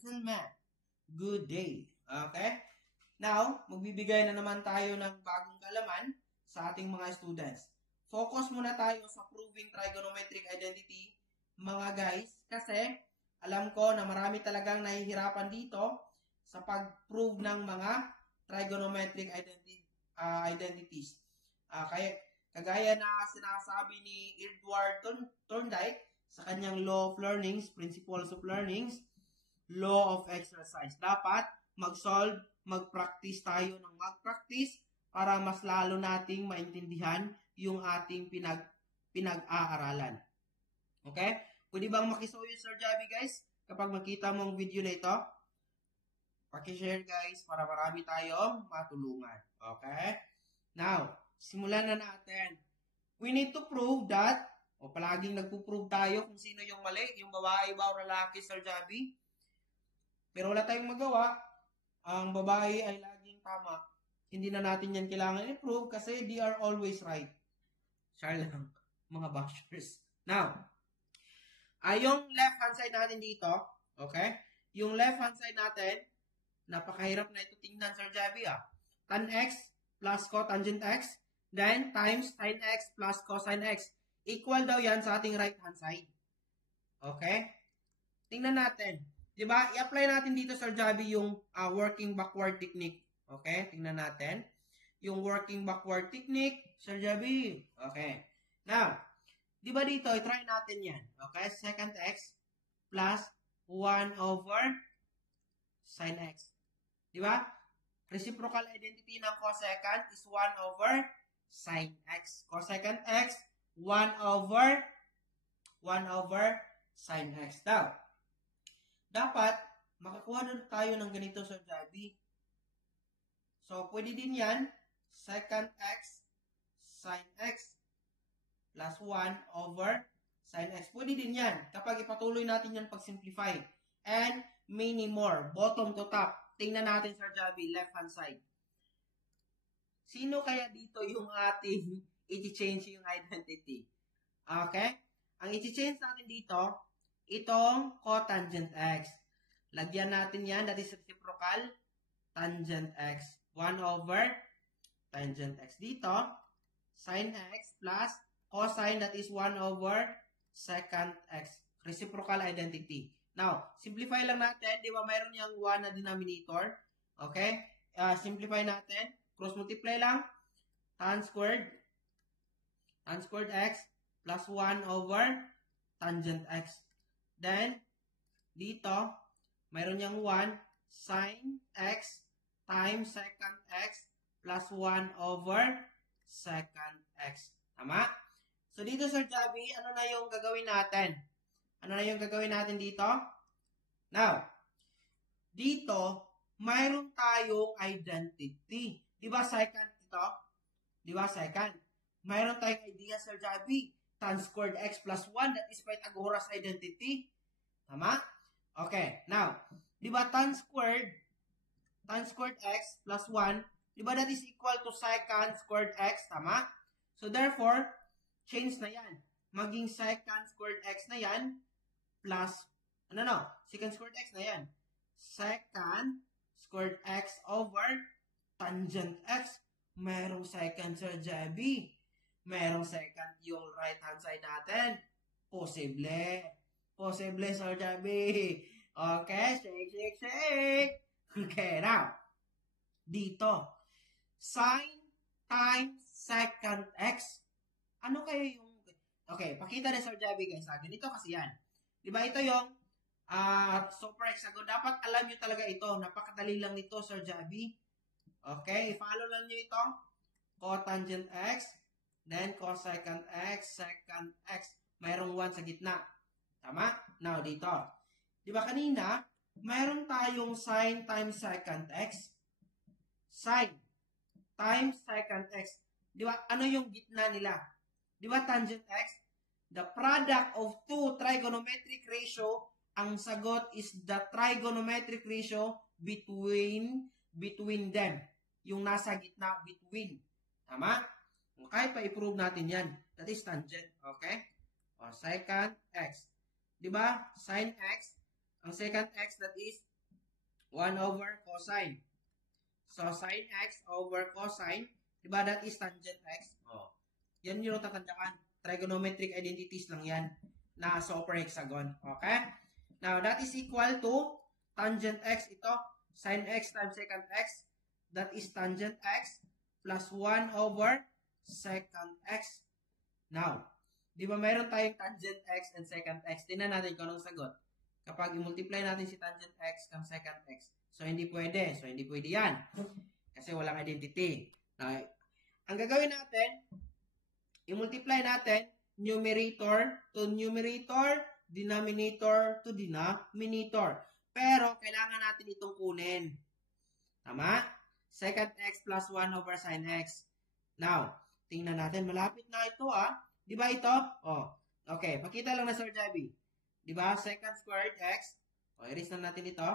gentlemen, good day. Okay? Now, magbibigay na naman tayo ng bagong kalaman sa ating mga students. Focus muna tayo sa proving trigonometric identity, mga guys, kasi alam ko na marami talagang nahihirapan dito sa pag-prove ng mga trigonometric identities. Kagaya na sinasabi ni Edward Thorndike sa kanyang Law of Learning, Principles of Learning, Law of Exercise. Dapat mag-solve, mag-practice tayo ng mag-practice para mas lalo nating maintindihan yung ating pinag-aaralan. Okay? Pwede bang makisaw yun, Sir Javi, guys? Kapag makita mong video na ito, pakishare, guys, para marami tayong matulungan. Okay? Now, simulan na natin. We need to prove that, palaging nagpo-prove tayo kung sino yung mali, yung babae ba o lalaki, Sir Javi. Pero wala tayong magawa. Ang babae ay laging tama. Hindi na natin yan kailangan i-prove kasi they are always right. Char lang, mga bashers. Now, yung left-hand side natin dito, okay? Yung left-hand side natin, napakahirap na ito tingnan, Sir Javi, Tan x plus cotangent x, then times sin x plus cosine x. Equal daw yan sa ating right-hand side. Okay? Tingnan natin. Diba? I-apply natin dito, Sir Javi, yung working backward technique. Okay? Tingnan natin. Yung working backward technique, Sir Javi. Okay. Now, diba dito, i-try natin yan. Okay? Second x plus 1 over sin x. Diba? Reciprocal identity ng cosecant is 1 over sin x. Cosecant x, 1 over sin x. Now, dapat makakuha na tayo ng ganito, Sir Javi. So, pwede din yan, secant x sin x plus 1 over sin x. Pwede din yan kapag ipatuloy natin yan pag-simplify. And many more, bottom to top. Tingnan natin, Sir Javi, left-hand side. Sino kaya dito yung ating i-change yung identity? Okay? Ang i-change natin dito, itong cotangent x. Lagyan natin yan, that is reciprocal tangent x. 1 over tangent x. Dito, sin x plus cosine, that is 1 over secant x. Reciprocal identity. Now, simplify lang natin. Di ba mayroon yung 1 na denominator? Okay? Simplify natin. Cross multiply lang. Tan squared x plus 1 over tangent x. Then, dito, mayroon yung 1 sin x times secant x plus 1 over secant x. Tama? So, dito, Sir Javi, ano na yung gagawin natin? Ano na yung gagawin natin dito? Now, dito, mayroon tayong identity. Di ba secant ito? Di ba secant? Mayroon tayong idea, Sir Javi. Tan squared x plus 1, that is Pythagoras identity. Tama? Okay, now, di ba tan squared x plus 1, di ba that is equal to secant squared x, tama? So, therefore, change na yan. Maging secant squared x na yan, plus, secant squared x na yan. Secant squared x over tangent x. Merong secant, Sir Javi. Merong secant yung right-hand side natin. Posible. Posible, Sir Javi. Okay, shake. Okay, now, dito, sin times secant x. Ano kayo yung, okay, pakita na, Sir Javi, guys. Ganito kasi yan. Diba ito yung super hexagon. Dapat alam nyo talaga ito. Napakadali lang nito, Sir Javi. Okay, follow lang nyo ito. Cotangent x, then cosecant x, secant x. Mayroong 1 sa gitna. Tama? Now, dito. Diba kanina, mayroon tayong sin times secant x. Sin times secant x. Diba, ano yung gitna nila? Diba tangent x? The product of two trigonometric ratio, ang sagot is the trigonometric ratio between them. Yung nasa gitna, between. Tama? Kahit pa i-prove natin yan. That is tangent. Okay? O, secant x. Diba? Sin x Ang secant x, that is 1 over cosine. So, sin x over cosine, diba that is tangent x? Oh. Yan yung tatandaan. Trigonometric identities lang yan na sa upper hexagon. Okay? Now, that is equal to tangent x. Ito, sin x times secant x. That is tangent x plus 1 over secant x. Now, di ba mayroon tayong tangent x and secant x? Tingnan natin kung anong sagot. Kapag i-multiply natin si tangent x ng secant x. So, hindi pwede. So, hindi pwede yan. Kasi walang identity. Now, ang gagawin natin, i-multiply natin numerator to numerator, denominator to denominator. Pero, kailangan natin itong kunin. Tama? Secant x plus 1 over sin x. Now, tingnan natin. Malapit na ito, Di ba ito? Oh. Okay. Pakita lang na Sir Javi. Di ba? Secant squared x. O, erase na natin ito.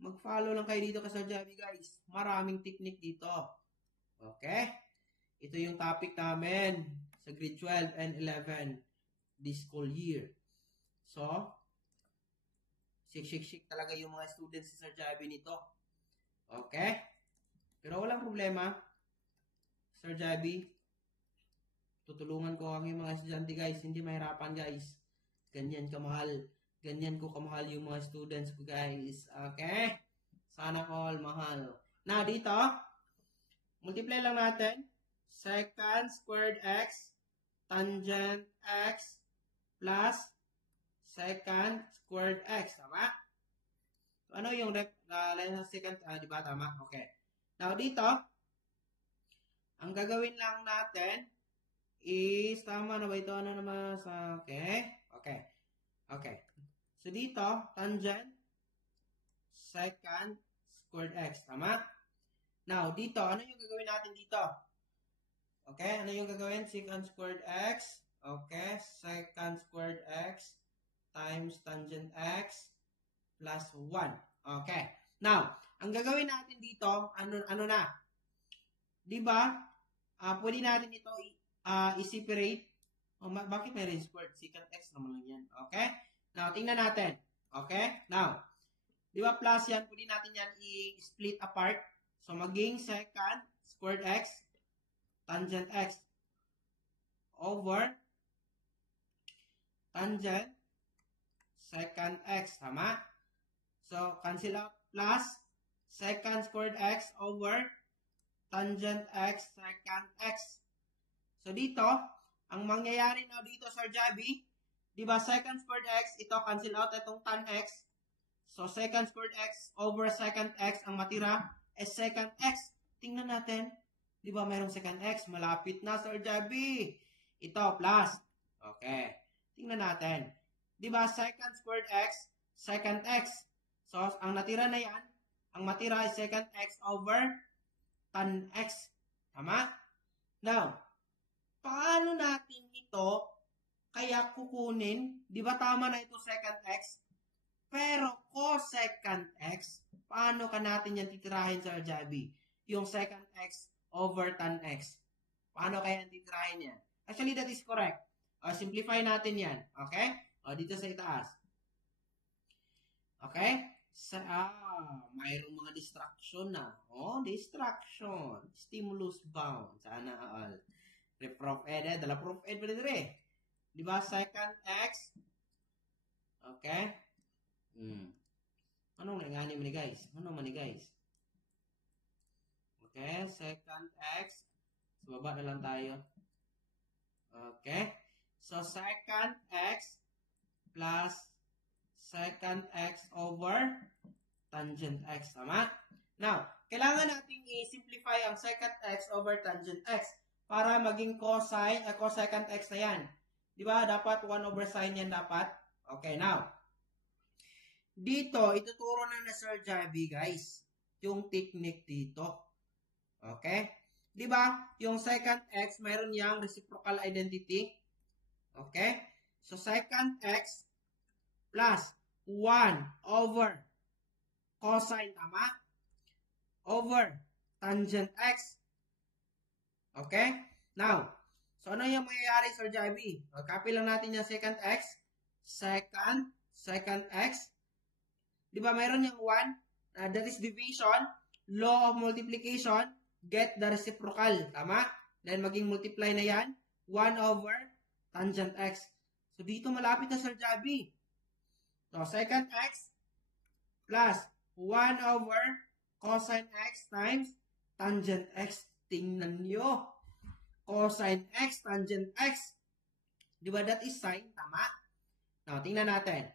Mag-follow lang kayo dito kay Sir Javi, guys. Maraming technique dito. Okay? Ito yung topic namin sa grade 12 and 11 this school year. So, shik talaga yung mga students sa Sir Javi nito. Okay? Pero walang problema. Sir Javi, tutulungan ko ang mga estudyante, guys. Hindi mahirapan, guys. Ganyan kamahal. Ganyan ko kamahal yung mga students ko, guys. Okay? Sana all mahal. Now, dito, multiply lang natin. Secant squared x tangent x plus secant squared x. Tama? So, ano yung secant? Di ba? Tama? Okay. Now, dito, ang gagawin lang natin is, tama na ba ito? Ano naman sa, okay? Okay. Okay. So, dito, tangent secant squared x. Tama? Now, dito, ano yung gagawin natin dito? Okay, ano yung gagawin? Secant squared x. Okay, secant squared x times tangent x plus 1. Okay. Now, ang gagawin natin dito, ano na? Diba? Pwede natin ito i-separate. Bakit may raised squared? Secant x naman lang yan. Okay? Now, tingnan natin. Okay? Now, diba plus yan? Pwede natin yan i-split apart. So, maging secant squared x tangent x over tangent secant x. Tama? So, cancel out plus secant squared x over tangent x secant x. So, dito, ang mangyayari na dito, Sir Javi, di ba secant squared x, ito cancel out itong tan x. So, secant squared x over secant x, ang matira is secant x. Tingnan natin. Di ba mayroong secant x? Malapit na, Sir Javi. Ito, plus. Okay. Tingnan natin. Di ba secant squared x, secant x. So, ang natira na yan, ang matira is secant x over tan x. Tama? Now, paano natin ito kaya kukunin? Di ba tama na ito secant x? Pero cosecant x, paano ka natin yan titirahin, Sir Javi? Yung secant x over tan x. Paano kaya titirahin yan? Actually, that is correct. Simplify natin yan. Okay? Dito sa itaas. Okay? Mayroong mga distraction na. Distraction. Stimulus bound. Sana all. Prof. Ed. Dala Prof. Ed pa rin. Diba? Secant x. Okay? Anong nangani man ni guys? Okay? Secant x. So, baba na lang tayo. Okay? So, secant x plus secant x over tangent x. Tama? Now, kailangan nating i-simplify ang secant x over tangent x para maging cosecant x na yan. Diba? Dapat 1 over sin yan dapat. Okay, now. Dito, ituturo na Sir Javi, guys, yung technique dito. Okay? Diba? Yung secant x, mayroon yang reciprocal identity. Okay? So, secant x plus 1 over cosine, tama? Over tangent x. Okay? Now, so ano yung mangyayari, Sir Javi? Copy lang natin yung secant x. Secant secant x. Di ba mayroon yung 1? That is division. Law of multiplication. Get the reciprocal. Tama? Then maging multiply na yan. 1 over tangent x. So dito malapit na Sir Javi. So secant x plus 1 over cosine x times tangent x. Tingnan nyo. Cosine x, tangent x. Di ba that is sine? Tama? Now, tingnan natin.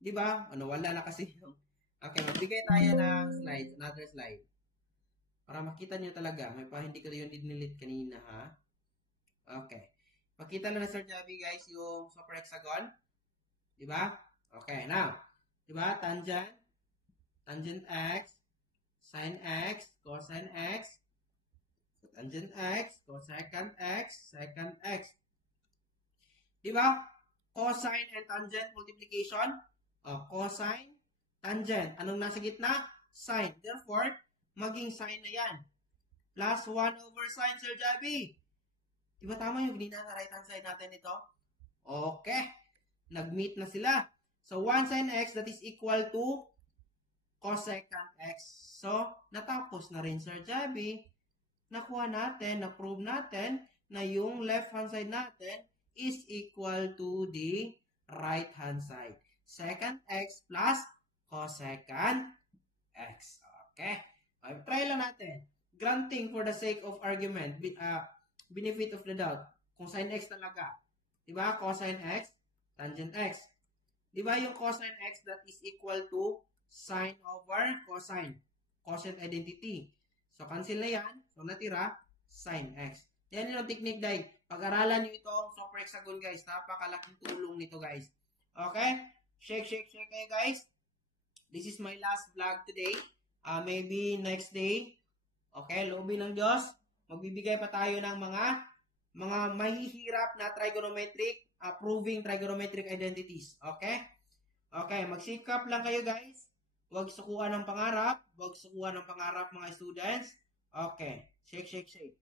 Di ba? Wala na kasi. Okay, magbigay tayo ng slides. Another slide. Para makita nyo talaga. May pa hindi ko yung dinilit kanina, ha? Okay. Makita na Sir Javi, guys, yung super hexagon. Di ba? Okay, now. Di ba? Tangent x, sine x, cosine x, tangent x, cosecant x, secant x. Di ba? Cosine and tangent multiplication. Cosine, tangent. Anong nasa gitna? Sine. Therefore, maging sine na yan. Plus 1 over sine, Sir Javi. Di ba tama yung ginina na right hand side natin ito? Okay. Nag-meet na sila. So, 1 sine x, that is equal to cosecant x. So, natapos na rin, Sir Javi. Nakuha natin, na-prove natin na yung left hand side natin is equal to the right hand side. Secant x plus cosecant x. Okay. Try lang natin. Granting for the sake of argument, benefit of the doubt, kung sin x talaga. Diba? Cosine x, tangent x. Diba yung cosine x that is equal to sine over cosine. Cosine identity. So, cancel na yan. So, natira, sin x. Yan yung technique, dahil pag-aralan nyo itong super hexagon, guys. Napakalaking tulong nito, guys. Okay? Shake kayo, guys. This is my last vlog today. Maybe next day. Okay? Loobin ng Diyos. Magbibigay pa tayo ng mga mahihirap na trigonometric, proving trigonometric identities. Okay? Okay. Magsikap lang kayo, guys. Huwag sukuan ng pangarap. Huwag sukuan ng pangarap, mga students. Okay. Shake.